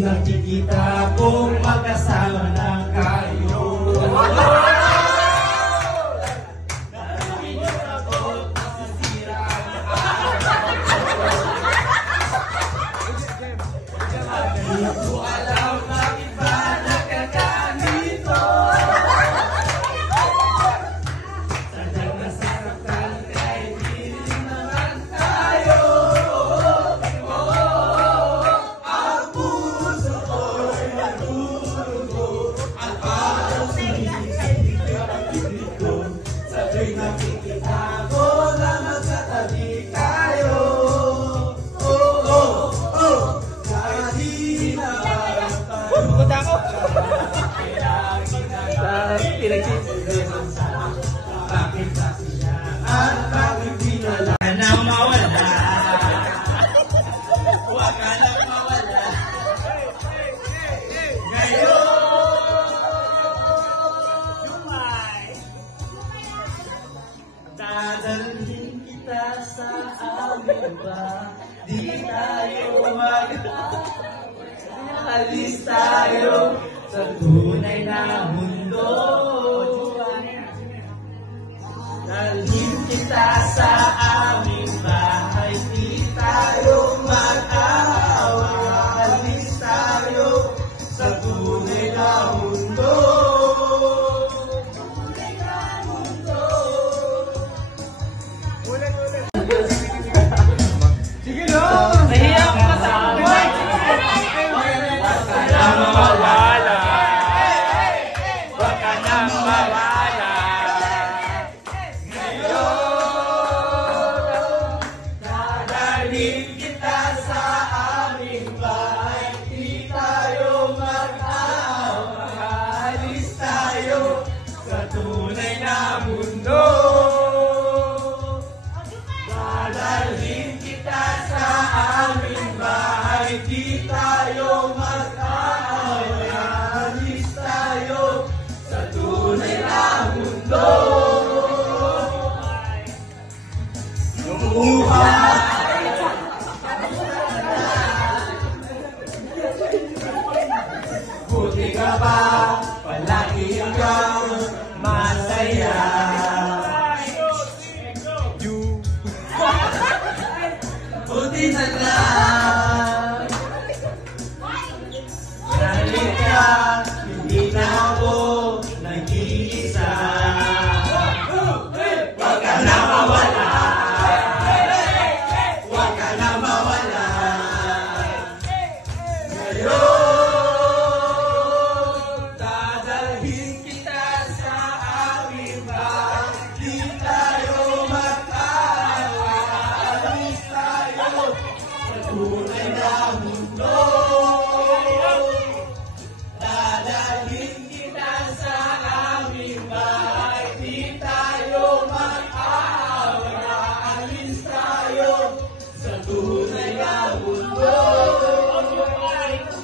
nakikita kong magkasama na kayo. Narinig ako, masisira ang hindi ko alam bakit ba nagkaganito. Sadyang nasasaktan kahit hindi naman tayo. Ang puso ko'y nagdurugo at parang sinisipit ko. Sa tuwing nakikita ko na magkatabi tayo. Pupunta ako! Pinagsisilbihan sa bakit kasiya at bakit di na lang na mawala. Huwag ka na mawala. Ngayon Jumay, dadalhin kita sa amin ba? Di tayo alis tayo sa tunay na mundo. Dalhin kita sa aming bahay, di tayo mag-aawa. Alis tayo sa tunay na mundo. Tunay na mundo. Ulit. Sige lang! Nahiya ko ka sa akin! Mawala. Huwag ka nang mawala. Ngayon, dadalhin kita sa aming bahay. Di tayo mag-aawa. Alis tayo sa tunay na mundo. Dadalhin kita sa aming bahay. Di tayo mag-aawa. Alis tayo sa tunay na mundo. Buhay! Buti ka ba? Palagi ikaw masaya. Buti na lang. Dahil ka, hindi na ako nag-iisa. Huwag ka na mawala. Huwag ka na mawala. Ngayon, dadalhin kita sa aming bahay. Di tayo mag-aawa. Alis tayo sa tunay na mundo. Dadalhin kita sa aming bahay. Di tayo mag-aawa. Alis tayo sa tunay na mundo. Huwag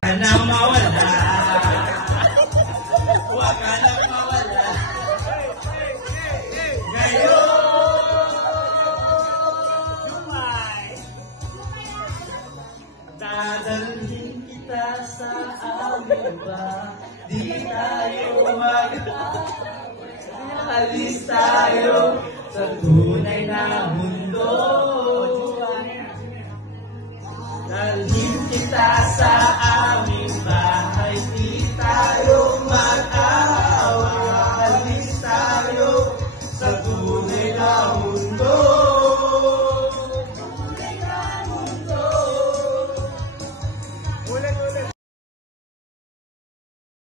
ka na mawala. Huwag ka na mawala. Ngayon, Jumay, dadalhin kita sa amin ba? Di tayo alis tayo sa tunay na mundo. Dalhin kita sa aming bahay. Di tayo mag-aawa. Alis tayo sa tunay na mundo.